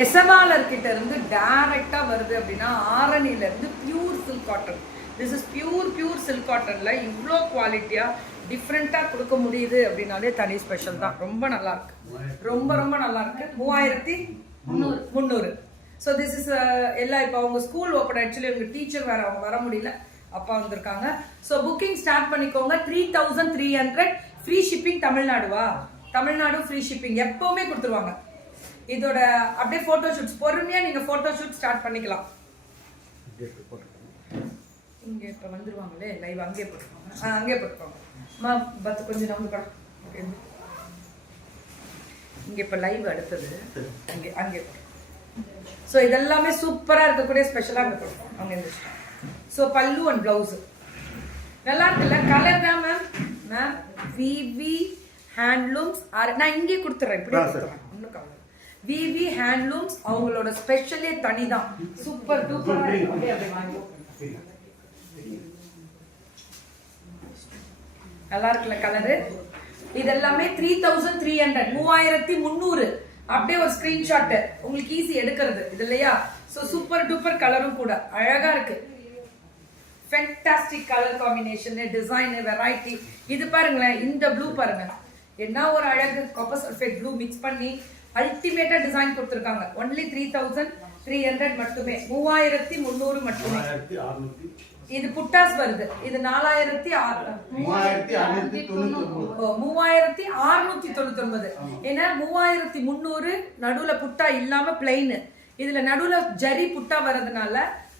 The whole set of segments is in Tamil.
நெசவாளர் கிட்ட இருந்து டைரக்டா வருது அப்படின்னா ஆரணில இருந்து pure silk cotton. This is pure silk காட்டன்ல இவ்வளோ குவாலிட்டியா டிஃப்ரெண்டா கொடுக்க முடியுது அப்படின்னாலே தனி ஸ்பெஷல் தான். ரொம்ப நல்லா இருக்கு, ரொம்ப ரொம்ப நல்லா இருக்கு. 3300. ஸோ திஸ் இஸ் எல்லாம் இப்போ அவங்க ஸ்கூல் ஓப்பன். ஆக்சுவலி அவங்க டீச்சர் வேற, அவங்க வர முடியல, அப்பா வந்திருக்காங்க. ஸோ புக்கிங் ஸ்டார்ட் பண்ணிக்கோங்க. 3300 ஃப்ரீ ஷிப்பிங். தமிழ்நாடுவா? தமிழ்நாடு ஃப்ரீ ஷிப்பிங் எப்பவுமே கொடுத்துருவாங்க. இதோட அப்படியே போட்டோ ஷூட்ஸ் பொறுமையா நீங்க போட்டோ ஷூட் ஸ்டார்ட் பண்ணிக்கலாம். இங்க இப்ப வந்துருவாங்களே லைவ், அங்கே போட்டுருவாங்க, அங்கே போட்டுருவாங்க. பத்து கொஞ்சம் நம்ம கூட இங்க இப்ப லைவ் அடுத்தது அங்கே அங்கே. ஸோ இதெல்லாமே சூப்பரா இருக்கக்கூடிய ஸ்பெஷலா அங்கே போட்டுருவோம். அவங்க எழுந்திரிச்சிட்டோம். ஸோ பல்லு அண்ட் பிளவுஸ் நல்லா இருக்குல்ல? கலர் தான் மேம். மேம் விவி ஹேண்ட்லூம்ஸ் நான் இங்கே கொடுத்துறேன், இப்படி கொடுத்துறேன், ஒன்றும் கவலை. விவி ஹேண்ட்லூம்ஸ் அவங்களோட ஸ்பெஷலே தனிதான். Super duper. நல்லா இருக்குல்ல கலரு? இதெல்லாமே 3300 3300. அப்படியே ஒரு ஸ்கிரீன்ஷாட் உங்களுக்கு ஈஸி எடுக்கிறது இது இல்லையா? சோ சூப்பர் டூப்பர் கலரும் கூட அழகா இருக்கு. Fantastic colour combination, design, variety. இது பாருங்களேன், இந்த ப்ளூ பாருங்க, என்ன ஒரு அழகு. காப்பர் சல்ஃபேட் ப்ளூ மிக்ஸ் பண்ணி அல்டிமேட்டா டிசைன் கொடுத்திருக்காங்க. ஒன்லி 3300 மட்டுமே, 3300 மட்டுமே. இது புட்டாஸ் வருது. இது 3699. ஏன்னா 3300 நடுவுல புட்டா இல்லாம பிளைன். இதுல நடுவுல ஜரி புட்டா வர்றதுனால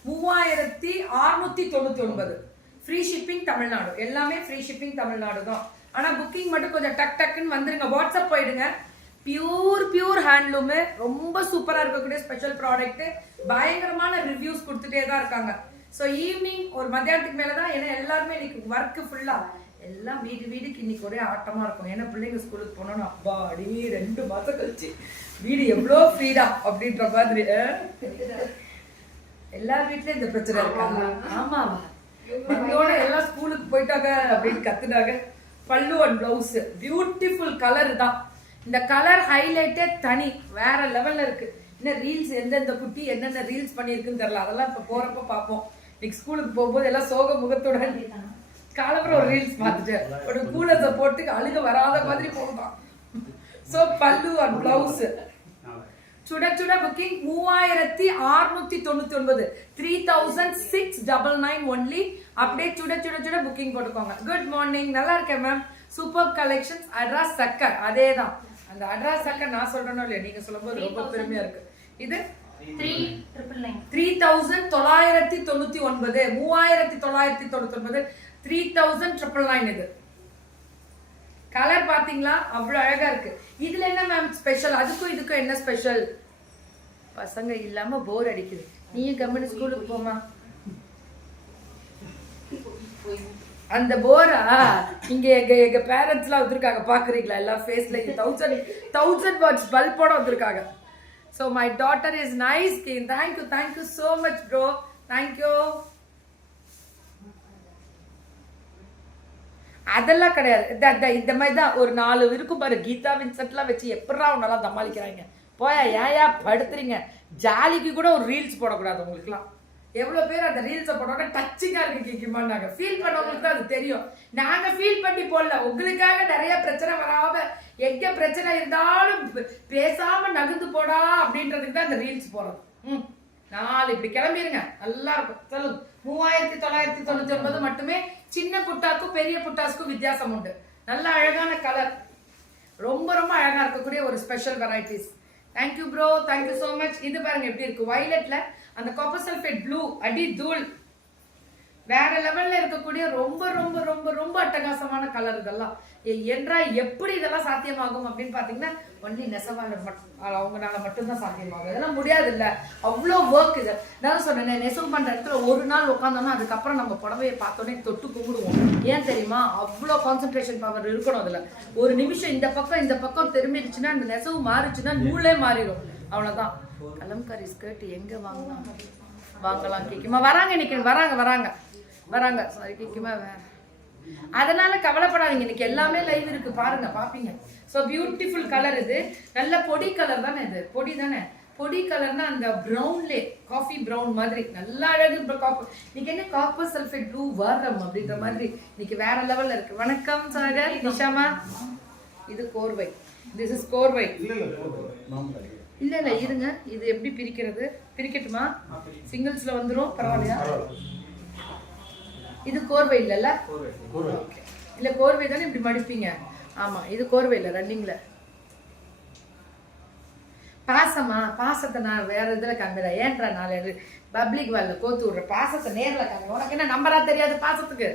3699. Free shipping Tamil Nadu. எல்லாமே ஃப்ரீ ஷிப்பிங் தமிழ்நாடு தான். ஆனா புக்கிங் மட்டும் கொஞ்சம் டக் டக்குன்னு வந்துருங்க. வாட்ஸ்அப் போயிடுங்க. பியூர் ஹேண்ட்லூம், ரொம்ப சூப்பரா இருக்கக்கூடிய ஸ்பெஷல் ப்ராடக்ட். பயங்கரமான ரிவ்யூஸ் கொடுத்துட்டே தான் இருக்காங்க. ஸோ ஈவினிங் ஒரு மத்தியானத்துக்கு மேலதான், ஏன்னா எல்லாருமே இன்னைக்கு ஒர்க்கு ஃபுல்லா எல்லாம் வீடுக்கு இன்னைக்கு ஒரே ஆட்டமா இருக்கும். ஏன்னா பிள்ளைங்க ஸ்கூலுக்கு போனோம்னு அப்பா அடி 2 மாசம் கழிச்சு வீடு எவ்வளோ ஃப்ரீடா அப்படின்ற மாதிரி. எல்லார் வீட்லயும் இந்த பிரச்சனை இருக்காங்க. ஆமா, வந்தோட எல்லாம் ஸ்கூலுக்கு போயிட்டாங்க அப்படின்னு கத்துனாங்க. பல்லு அண்ட் பிளவுஸ் பியூட்டிஃபுல் கலர் தான். இந்த கலர் ஹைலைட்டே தனி, வேற லெவல்ல இருக்கு. இன்னும் ரீல்ஸ் எந்தெந்த குட்டி என்னென்ன ரீல்ஸ் பண்ணிருக்குன்னு தெரியல. அதெல்லாம் இப்ப போறப்ப பார்ப்போம். இன்னைக்கு ஸ்கூலுக்கு போகும்போது எல்லாம் சோக முகத்தோட காலப்புற ஒரு ரீல்ஸ் பார்த்துட்டு ஒரு கூலர்ஸை போட்டு அழுக வராத மாதிரி போகுதான். சோ பல்லு அண்ட் பிளவுஸ் சுட புக்கிங் 3699. 3699 ஒன்லி. அப்படியே சுட புக்கிங் போட்டுக்கோங்க. குட் மார்னிங், நல்லா இருக்கேன் மேம். Super collections. அட்ராஸ் சக்கர், அதேதான். அந்த அட்ராஸ் சக்கர் நான் சொல்றேனோ இல்லையா, நீங்க சொல்லும்போது ரொம்ப பெருமையா இருக்கு. இது 3999. 3999. 3999 இது. கலர் பாத்தீங்களா? அவ்வளவு அழகா இருக்கு. இதுல என்ன மேம் ஸ்பெஷல்? அதுக்கும் இதுக்கும் என்ன ஸ்பெஷல்? பசங்க இல்லாம போர் அடிக்குது. நீயும் கம்பெனி ஸ்கூலுக்கு போமா? அந்த போரா இங்க எங்க பேரண்ட்ஸ் எல்லாம் வந்திருக்காங்க, பாக்குறீங்களா? எல்லா ஃபேஸ்ல 1000 வாட்ஸ் பல்போட வந்திருக்காங்க. So my daughter is nice. Thank you so much bro. Thank you. அதெல்லாம் கிடையாது. இந்த மாதிரி தான் ஒரு 4 இருக்கும் பாரு. கீதா வின்சென்ட்லாம் வச்சு எப்படா உன்னெல்லாம் சமாளிக்கிறாங்க? போயா ஏயா படுத்துறீங்க? ஜாலிக்கு கூட ஒரு ரீல்ஸ் போடக்கூடாது உங்களுக்குலாம். எவ்வளவு பேர் அந்த ரீல்ஸை போட்டோட டச்சிங்கா இருக்கு கேட்குமான்னாங்க. ஃபீல் பண்ணவங்களுக்கு தான் அது தெரியும். நாங்க ஃபீல் பண்ணி போடல. உங்களுக்காக நிறைய பிரச்சனை வராம, எங்க பிரச்சனை இருந்தாலும் பேசாம நகர்ந்து போடா அப்படின்றதுக்கு தான் இந்த ரீல்ஸ் போடுறது. 4 இப்படி கிளம்பிருங்க, நல்லா இருக்கும். சொல்லுங்க. 3999 மட்டுமே. சின்ன புட்டாக்கும் பெரிய புட்டாஸ்க்கும் வித்தியாசம் உண்டு. நல்ல அழகான கலர், ரொம்ப ரொம்ப அழகா இருக்கக்கூடிய ஒரு special varieties. Thank you bro, thank you so much. இது பாருங்க எப்படி இருக்கு, வயலட்ல அந்த காப்பர் சல்ஃபேட் ப்ளூ, அடி தூள், வேற லெவல்ல இருக்கக்கூடிய ரொம்ப ரொம்ப ரொம்ப ரொம்ப அட்டகாசமான கலர். இதெல்லாம் என்றா எப்படி இதெல்லாம் சாத்தியமாகும் அப்படின்னு பாத்தீங்கன்னா ஒன்லி நெசவாளர் அவங்கனால மட்டும்தான் சாத்தியமாகும். இதெல்லாம் முடியாது இல்ல, அவ்வளோ ஒர்க். இது நான் சொன்னேன், நெசவு பண்ற இடத்துல ஒரு நாள் உட்காந்தோம்னா அதுக்கப்புறம் நம்ம புடவையை பார்த்தோன்னே தொட்டு கும்பிடுவோம். ஏன் தெரியுமா? அவ்வளோ கான்சென்ட்ரேஷன் பவர் இருக்கணும் அதுல. ஒரு நிமிஷம் இந்த பக்கம் திரும்பிடுச்சுன்னா, இந்த நெசவு மாறிச்சுன்னா நூலே மாறிடும். அவ்வளவுதான். கலம்காரி ஸ்கர்ட் எங்க வாங்கலாம் கேக்குமா? வராங்க இன்னைக்கு, வராங்க சாரி கேக்குமா? வேற அதனால கவலைப்படாதீங்க. இன்னைக்கு எல்லாமே லைவ் இருக்கு, பாருங்க, பாப்பீங்க. So beautiful colour. இது நல்ல பொடி கலர் தானே? இது பொடி தானே? பொடி கலர்னா அந்த ப்ரௌன்லே காஃபி ப்ரௌன் மாதிரி நல்லா அழகு. இன்னைக்கு என்ன காப்பர் சல்ஃபேட் ப்ளூ வர்றம் அப்படின்ற மாதிரி இன்னைக்கு வேற லெவல்ல இருக்கு. வணக்கம் சாகர், நிஷாமா. இது கோர்வை, திஸ் இஸ் கோர்வை. இல்ல இல்ல இருங்க, இது எப்படி பிரிக்கிறது? பிரிக்கட்டுமா? சிங்கிள்ஸ்ல வந்துரும், பரவாயில்லையா? இது கோர்வை இல்லல்ல? இல்ல கோர்வை தானே இப்படி மடிப்பீங்க. ஆமா, இது கோர்வை இல்ல, ரன்னிங்ல. பாசமா, பாசத்தை நான் வேற இதுல காமிக்கிறேன். ஏன்றா நாலு பப்ளிக் வேல்ல கோத்து விடுற பாசத்தை நேர்ல காமி. உனக்கு என்ன நம்பரா தெரியாது பாசத்துக்கு?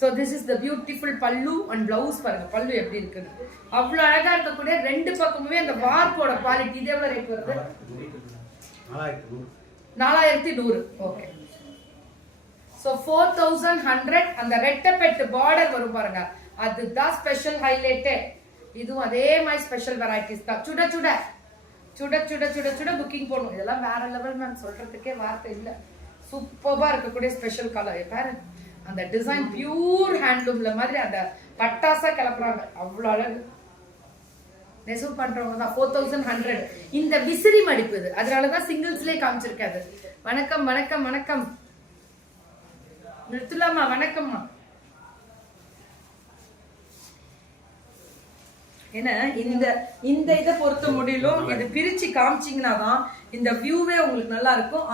So this is the beautiful பல்லு அண்ட் பிளவுஸ். பாருங்க பல்லு எப்படி இருக்குன்னு. அவ்வளோ அழகா இருக்கக்கூடிய ரெண்டு பக்கமுமே அந்த வார்ப்போட குவாலிட்டி. இது எவ்வளவு ரேட் வருது? 4100. ஓகே. ஸோ 4100. அந்த ரெட்டப்பெட்டு பார்டர் வரும் பாருங்க, அதுதான் ஸ்பெஷல் ஹைலைட்டே. இதுவும் அதே மாதிரி ஸ்பெஷல் வெரைட்டிஸ் தான். சுட சுட சுட சுட சுட சுட புக்கிங் போடணும். இதெல்லாம் வேற லெவல் மேம், சொல்றதுக்கே வார்த்தை இல்லை. சூப்பரா இருக்கக்கூடிய ஸ்பெஷல் கலர் பாரு. அந்த டிசைன் பியூர் ஹேண்ட்லூம்ல மாதிரி அந்த பட்டாசா கிளப்புறாங்க, அவ்வளவு அழகு. நெசவு பண்றவங்க தான் 4100. இந்த விசிறி மடிப்பு இது, அதனாலதான் சிங்கிள்ஸ்லயே காமிச்சிருக்காது. வணக்கம் வணக்கம் வணக்கம் நிறுத்தலாமா? வணக்கம்மா. ஏன்னா இந்த இதை பொறுத்த முடியலும் இது பிரிச்சு காமிச்சிங்கன்னா தான் இந்த வியூவே உங்களுக்கு நல்லா இருக்கும்.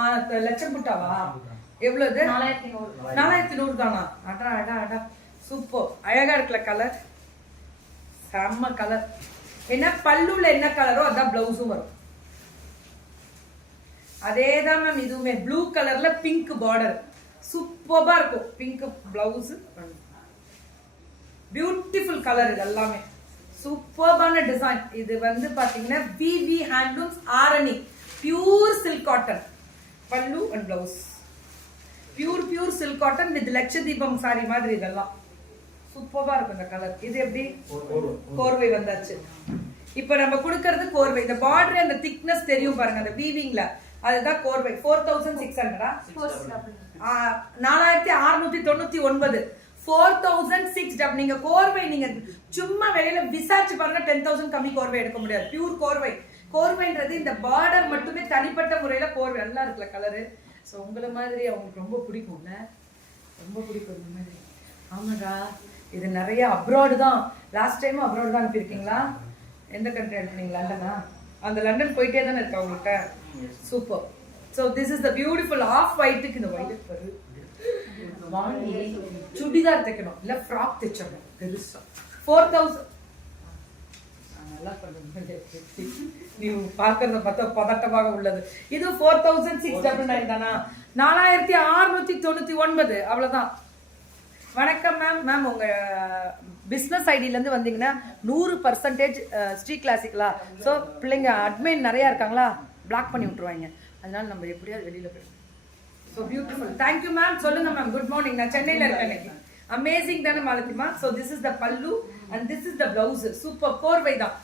லட்சம் புட்டாவா எவ்வளவு? 4100 தானா? அடா அடா அடா, சூப்பர். அழகா இருக்குல்ல கலர், செம்ம கலர். ஏன்னா பல்லுல என்ன கலரோ அதான் பிளவுஸும் வரும். அதேதான் மேம் இதுவுமே ப்ளூ கலர்ல பிங்க் பார்டர், சூப்பரா இருக்கும். Pink blouse, beautiful colour. இது எல்லாமே சூப்பர்பான டிசைன். இது வந்து பாத்தீங்கன்னா VV handlooms Arani pure silk cotton pallu and blouse. Pure silk cotton with லட்சதீபம் சாரி மாதிரி. இதெல்லாம் சூப்பரா இருக்கும் இந்த கலர். இது எப்படி? கோர்வை வந்தாச்சு. இப்ப நம்ம கொடுக்கறது கோர்வை. இந்த பார்டர் அந்த திக்னஸ் தெரியும் பாருங்க அந்த வீவிங்ல, அதுதான் கோர்வை. 4600. 4699. 4006. நீங்க கோர்வை நீங்க சும்மா வெளியில விசாரிச்சு பாருங்க, 10,000 கம்மி கோர்வை எடுக்க முடியாது. பியூர் கோர்வை. கோர்வைன்றது இந்த பார்டர் மட்டுமே தனிப்பட்ட முறையில கோர்வை. நல்லா இருக்குல்ல கலரு. ஸோ உங்களை மாதிரி அவங்களுக்கு ரொம்ப பிடிக்கும்ல, ரொம்ப பிடிக்கும் இந்த மாதிரி. ஆமாடா, இது நிறைய அப்ராடு தான். லாஸ்ட் டைம் அப்ராடு தான் அனுப்பியிருக்கீங்களா? எந்த கண்ட்ரி அனுப்புனீங்க? லண்டனா? அந்த லண்டன் போயிட்டே தானே இருக்கா உங்கள்கிட்ட? Super. So this is the beautiful off ஒயிட்டுக்கு இந்த ஒயிட் வருது. வாங்கி சுடிதார் தைக்கணும், இல்ல ஃப்ராக் தைச்சிடணும் பெருசா. 4000. நல்லா பண்ணுங்க, நீ பார்க்கறத பார்த்தா பதட்டமாக உள்ளது. இது 4699 தானா? 4699. அவ்வளவுதான். வணக்கம் மேம். மேம் உங்க பிசினஸ் ஐடியில இருந்து வந்தீங்கன்னா 100% ஸ்ரீ கிளாசிக்கலா? ஸோ பிள்ளைங்க அட்மின் நிறைய இருக்காங்களா, பிளாக் பண்ணி விட்டுருவாங்க. அதனால நம்ம எப்படியாவது வெளியில போயிடும். So beautiful. Thank you ma'am. சொல்லுங்க மேம். Good morning. நான் சென்னையில இருக்கேன் இன்னைக்கு. அமேசிங் தானே மாலதிமா? So this is the pallu and this is the blouse. Super. கோர்வை தான்,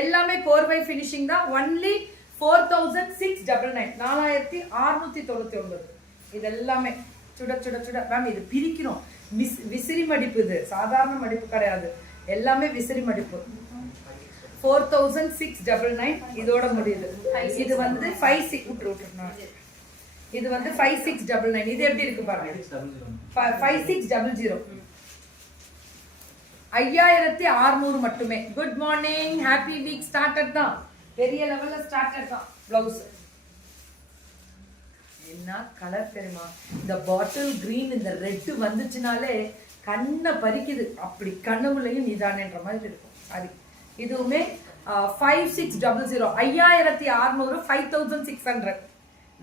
எல்லாமே கோர்வை ஃபினிஷிங் தான். only 4699. 4699. இது எல்லாமே சுட சுட சுட மேம். இது பிரிக்கிறோம், விசிறி மடிப்பு. இது சாதாரண மடிப்பு கிடையாது, எல்லாமே விசிறி மடிப்பு. 4699 இதோட முடியுது. இது வந்து 56 விட்டுருனா, இது வந்து 5699. இது எப்படி இருக்கு பாருங்க, 5600. 5600 மட்டுமே. Good morning, happy week. Started தான், பெரிய லெவல்ல ஸ்டார்டட் தான். பிளவுஸ் என்ன கலர் தெரியுமா? இந்த பாட்டில் கிரீன், இந்த ரெட் வந்துச்சுனாலே கண்ணை பறிக்குது. அப்படி கனவுலையும் நீதானேன்ற மாதிரி இருக்கும். சரி, இதுவுமே 5600. 5600. 5600.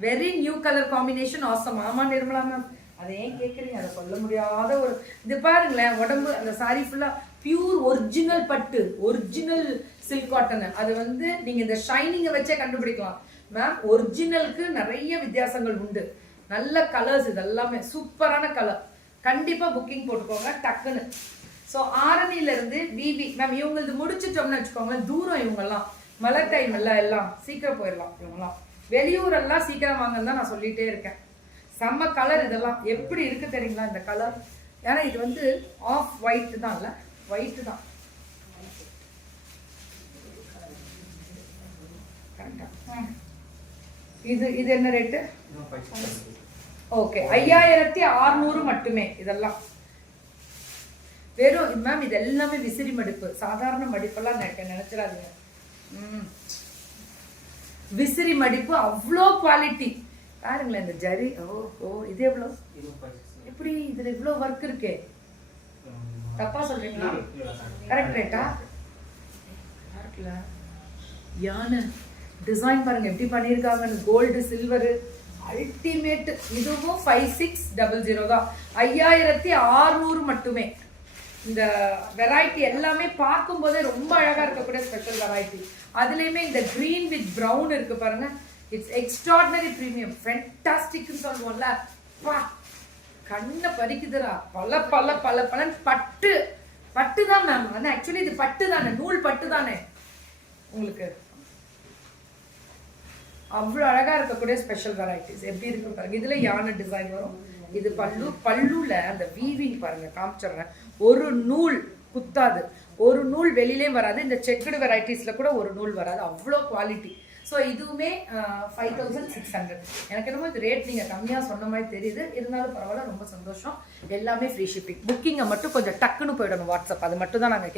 Very new colour combination. Awesome. ஆமா நிர்மலா மேம், அதை ஏன் கேட்குறீங்க? அதை சொல்ல முடியாத ஒரு இது. பாருங்களேன் உடம்பு, அந்த சாரி ஃபுல்லா பியூர் ஒரிஜினல் பட்டு, ஒரிஜினல் சில்க் காட்டன். அது வந்து நீங்க இந்த ஷைனிங்கை வச்சே கண்டுபிடிக்கலாம் மேம். ஒரிஜினலுக்கு நிறைய வித்தியாசங்கள் உண்டு. நல்ல கலர்ஸ், இது எல்லாமே சூப்பரான கலர். கண்டிப்பா புக்கிங் போட்டுக்கோங்க டக்குன்னு. ஸோ ஆரணில இருந்து விவி மேம், இவங்களுக்கு முடிச்சுட்டோம்னு வச்சுக்கோங்க. தூரம் இவங்கெல்லாம், மழை டைம் எல்லாம் சீக்கிரம் போயிடலாம். இவங்கெல்லாம் வெளியூர் எல்லாம் சீக்கிரம் வாங்கன்னு தான் நான் சொல்லிட்டே இருக்கேன். செம்ம கலர். இதெல்லாம் எப்படி இருக்கு தெரியுங்களா இந்த கலர்? ஏன்னா இது வந்து ஆஃப் ஒயிட் தான், இல்ல ஒயிட் தான். இது என்ன ரேட்டு? ஓகே 5600 மட்டுமே. இதெல்லாம் வெறும் மேம், இது எல்லாமே விசிறி மடிப்பு, சாதாரண மடிப்பெல்லாம் நினைச்சிடாதீங்க. விசிறி மடிப்பு அவ்வளோ குவாலிட்டி பாருங்களேன். இந்த ஜரி ஓ இது எவ்வளோ? எப்படி இதுல இவ்வளோ ஒர்க் இருக்கே? தப்பா சொல்றீங்களா? கரெக்ட் ரேட்டா? யானை டிசைன் பாருங்க எப்படி பண்ணியிருக்காங்க. Gold silver ultimate. இதுவும் 5600 தான். 5600 மட்டுமே. இந்த வெரைட்டி எல்லாமே பார்க்கும் போதே ரொம்ப அழகா இருக்கக்கூடிய ஸ்பெஷல் வெரைட்டி. அதுலயுமே இந்த கிரீன் வித் பிரவுன் இருக்கு பாருங்க. இட்ஸ் எக்ஸ்ட்ராடினரி பிரீமியம், ஃபேண்டாஸ்டிக்னு சொல்லுவோம்ல. பா கண்ணை பறிக்குதுரா. பல பல பல பலன். பட்டு பட்டு தான் மேம். ஆனா ஆக்சுவலி இது பட்டு தானே, நூல் பட்டு தானே. உங்களுக்கு அவ்வளோ அழகா இருக்கக்கூடிய ஸ்பெஷல் வெரைட்டிஸ் எப்படி இருக்கு பாருங்க. இதுல யானை டிசைன் வரும். இது பல்லுல அந்த வீவிங் பாருங்க, காமிச்சிடுறேன். ஒரு நூல் குத்தாது, ஒரு நூல் வெளியிலே வராது. இந்த செக்குடு வெரைட்டிஸ்ல கூட ஒரு நூல் வராது. அவ்வளோ குவாலிட்டி. ஸோ இதுவுமே 5600. எனக்கு என்னமோ இது ரேட் நீங்கள் கம்மியாக சொன்ன மாதிரி தெரியுது. இருந்தாலும் பரவாயில்ல, ரொம்ப சந்தோஷம். எல்லாமே ஃப்ரீ ஷிப்பிங். புக்கிங்கை மட்டும் கொஞ்சம் டக்குன்னு போயிடணும் வாட்ஸ்அப். அது மட்டும் தான் நாங்கள்